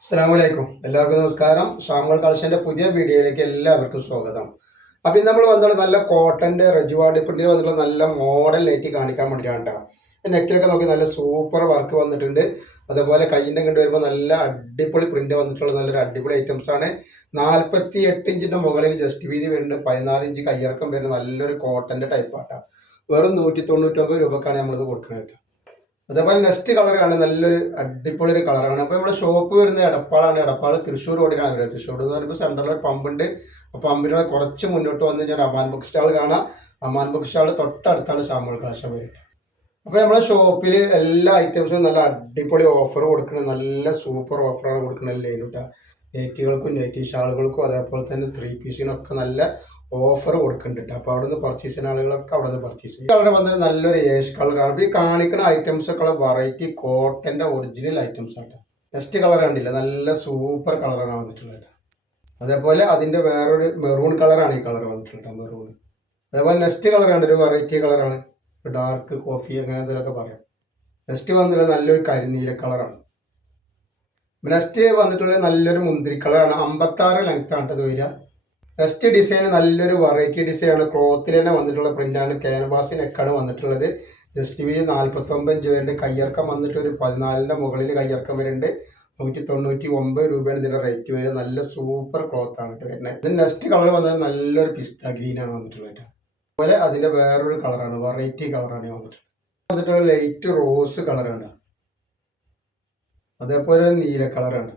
അസ്സലാമലൈക്കും. എല്ലാവർക്കും നമസ്കാരം. ഷാമുൽ കളക്ഷൻ്റെ പുതിയ വീഡിയോയിലേക്ക് എല്ലാവർക്കും സ്വാഗതം. അപ്പോൾ ഇന്ന് നമ്മൾ വന്നത് നല്ല കോട്ടൻ്റെ റജുവാടി പ്രിന്റിൽ വന്നിട്ടുള്ള നല്ല മോഡൽ നെറ്റ് കാണിക്കാൻ വേണ്ടിയിട്ടാണ് കേട്ടോ. നെക്കിലൊക്കെ നോക്കി നല്ല സൂപ്പർ വർക്ക് വന്നിട്ടുണ്ട്. അതുപോലെ കയ്യിൻ്റെ കണ്ടു വരുമ്പോൾ നല്ല അടിപൊളി പ്രിന്റ് വന്നിട്ടുള്ള നല്ലൊരു അടിപൊളി ഐറ്റംസ് ആണ്. 48 ഇഞ്ചിൻ്റെ മുകളിൽ ജസ്റ്റ് വീതി വരുന്നുണ്ട്. 14 ഇഞ്ച് കയ്യിറക്കം വരുന്ന നല്ലൊരു കോട്ടൻ്റെ ടൈപ്പാട്ടോ. വെറും 199 രൂപക്കാണ് നമ്മളിത് കൊടുക്കുന്നത് കേട്ടോ. അതേപോലെ നെക്സ്റ്റ് കളറാണ് നല്ലൊരു അടിപൊളി ഒരു കളറാണ്. അപ്പോൾ നമ്മുടെ ഷോപ്പ് വരുന്നത് എടപ്പാളാണ്. എടപ്പാൾ തൃശ്ശൂർ റോഡിലാണ് വരുന്നത്. തൃശ്ശൂർ എന്ന് പറയുമ്പോൾ സെൻട്രലിൽ ഒരു പമ്പുണ്ട്. ആ പമ്പിനോട് കുറച്ച് മുന്നോട്ട് വന്നു കഴിഞ്ഞാൽ അമാൻ ബുക്ക് സ്റ്റാൾ കാണാം. അമാൻ ബുക്ക് സ്റ്റാൾ തൊട്ടടുത്താണ് ഷാമുൽ കളക്ഷൻ വരുന്നത്. അപ്പോൾ നമ്മുടെ ഷോപ്പിൽ എല്ലാ ഐറ്റംസും നല്ല അടിപൊളി ഓഫർ കൊടുക്കുന്നത്, നല്ല സൂപ്പർ ഓഫറാണ് കൊടുക്കുന്നത്. ലൈനുട്ടാ നെറ്റുകൾക്കും നെറ്റി ഷാളുകൾക്കും അതേപോലെ തന്നെ 3 പീസിനൊക്കെ നല്ല ഓഫർ കൊടുക്കുന്നുണ്ട്. അപ്പോൾ അവിടെ നിന്ന് പർച്ചേസ് ചെയ്യുന്ന ആളുകളൊക്കെ അവിടെ നിന്ന് പർച്ചേസ് ചെയ്യും. കളർ വന്നിട്ട് നല്ലൊരു ഏഷ് കളറാണ്. അപ്പോൾ ഈ കാണിക്കുന്ന ഐറ്റംസ് ഒക്കെ വെറൈറ്റി കോട്ടൻ്റെ ഒറിജിനൽ ഐറ്റംസ് ആണ്. നെക്സ്റ്റ് കളർ കണ്ടില്ല, നല്ല സൂപ്പർ കളറാണ് വന്നിട്ടുള്ളത്. അതേപോലെ അതിൻ്റെ വേറൊരു മെറൂൺ കളറാണ് ഈ കളർ വന്നിട്ടുള്ളത്, മെറൂൺ. അതേപോലെ നെക്സ്റ്റ് കളർ കണ്ടൊരു വെറൈറ്റി കളറാണ്, ഡാർക്ക് കോഫി അങ്ങനെ എന്തെങ്കിലുമൊക്കെ പറയാം. നെക്സ്റ്റ് വന്നിട്ടുള്ള നല്ലൊരു കരിനീല കളറാണ്. നെക്സ്റ്റ് വന്നിട്ടുള്ള നല്ലൊരു മുന്തിരി കളറാണ്. 56 ലെങ്ത് ആണ് ഇത് വരിക. നെക്സ്റ്റ് ഡിസൈൻ നല്ലൊരു വെറൈറ്റി ഡിസൈനാണ്. ക്ലോത്തിൽ തന്നെ വന്നിട്ടുള്ള പ്രിന്റാണ്. ക്യാൻവാസ് നെക്കാണ് വന്നിട്ടുള്ളത്. ജസ്റ്റ് വീതി 49 ഇഞ്ച് വരുന്നുണ്ട്. കയ്യിറക്കം വന്നിട്ട് ഒരു 14ന്റെ മുകളിൽ കയ്യിറക്കം വരുന്നുണ്ട്. 199 രൂപയാണ് ഇതിന്റെ റേറ്റ് വരിക. നല്ല സൂപ്പർ ക്ലോത്ത് ആണ് വരുന്നത്. ഇതിന് നെക്സ്റ്റ് കളർ വന്നത് നല്ലൊരു പിസ്ത ഗ്രീൻ ആണ് വന്നിട്ടുള്ളത്. അതുപോലെ അതിന്റെ വേറൊരു കളറാണ്, വെറൈറ്റി കളറാണ് വന്നിട്ടുള്ളത്. ലൈറ്റ് റോസ് കളറാണ്. അതേപോലെ നീല കളറാണ്.